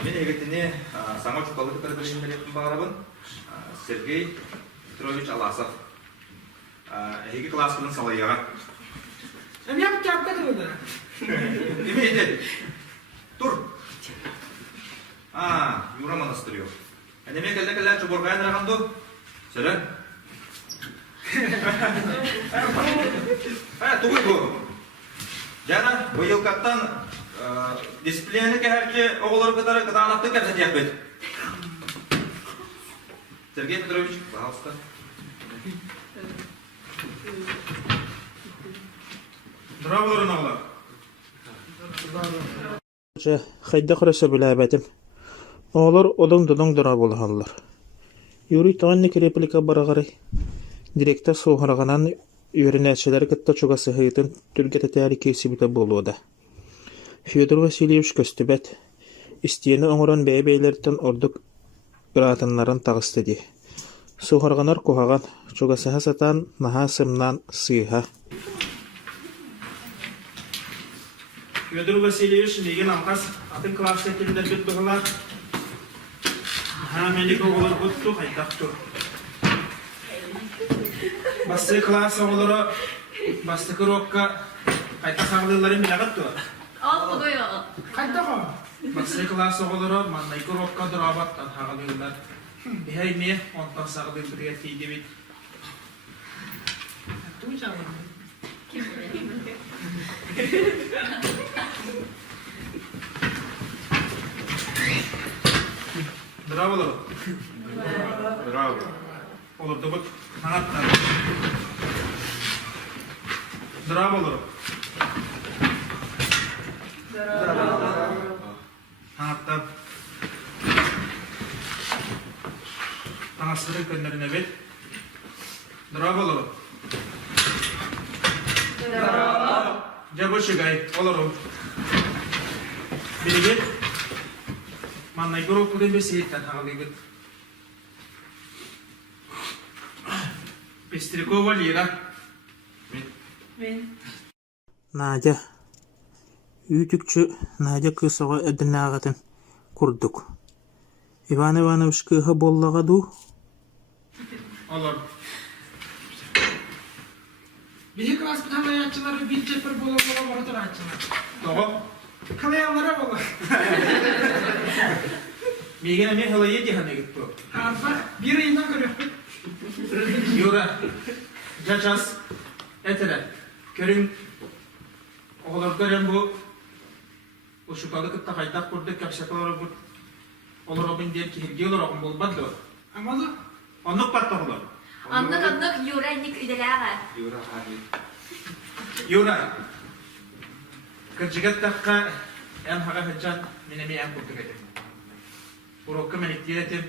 Мен егетіне саңа чукалы кітары білген білетін бағарабын Сергей Петрович Аласов. Эги класскының салайыға. Я бы тебя открыла. Емейді. Тұр. Юра монастырıyor. Әнеме кәлді чуборғайын рағанды. Сәрін. Туғай бұл. Жана, бұйыл каттан дисциплинаны кәһәрчі оғылары кытары кытағанақтың кәпсет яқпет. Сергей Петрович, пожалуйста. Бравларын ağlar. Хайда құраса біләбәтім. Олар одың-дұдың дұра болғанлар. Юрий Тоғанник реплика барағарай. Директор соғырағанан үйрінәтшілер кітті чуғасы ғайтын түргеті тәрі кейсі біті болуыда. Федор Васильевич көстібәт. Истиені оңыран бәй-бәйлерден ордық ұратынларын тағысты де. Соғырғанар қоғаған чуғасы сатан наға сымнан сыйға. Федор Васильевич деген алқас атын класс етілдер бет бұғылар. Менік оғылар бұтту қайтақ тұр. Басты класс оғылары басты күрокқа қайта сағылыларын білағат тұр. Бұдойы. Қайта қо? Басты класс оғылары маңнай күрокқа дұрабаттан қағылылар. Бейай ме онтан сағылын бірге кейде бет. Тұй жағылы. Браво, Лоро. Браво. Олар да бұд нағаттар. Браво, Лоро. Нағаттар. Таңасырын көндеріне бет. Браво, Лоро. Жабы шығай, Оларо. Бері бет. Маннай көріп күден бе сейттен ағылы күд. Пестрикова Лира. Мен. Надя. Үйтікчі Надя кысаға әдін ағатын күрдік. Иван Иванович кыға боллаға ду? Олар. Bizi klas bir tane ayakçıları bir çeper bola motor ayakçılar. Doğru. Kalayanlara bola. Megen men halayı dihane gitti. Harfa bir yıldan görüyor. Yura. Cacas. Etere. Körün oğlar gören bu uşukalı kıtta kaydak kurduk kapsakaları bu. Olur abin der ki hirgi olur abin bulmadı. Ama da Onluk patladılar. Anlık yürenlik üdelağa. Yura abi. Yura. Kırcıgat dakika en haga hıccan minemi en kurduk edim. Burokka men iktiyetim.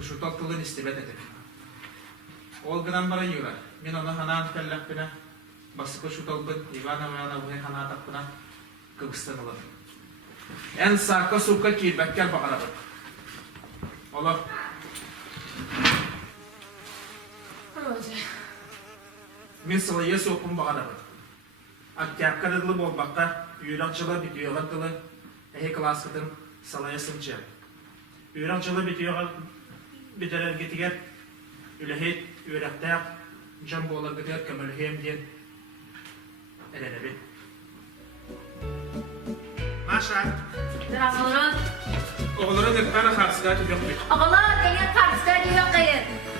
Uşutak kılın istibet edim. Ol gıdan bara yura. Men onu hanan kellakbine basıp uşutak bıt Ivana buhay hanatakbına Kıbrıs'tan oladım. En sağka suka ki bekkel bakara bıt. Ola. Мен сылайы соқым бағарабы. Актиапқа дыдылы болбаққа үйрақчылы бітүйеға тылы әйе классқытын сылайы сымчы. Үйрақчылы бітүйеға бітірер кетігер үліхет үйрақтақ жан болар кетігер көмілхем ден әләнәбет. Маша. Драмалырын. Оғылары дыққаны қарсыға түбек бет. Ağalar, gelen tartışlar yok kayın.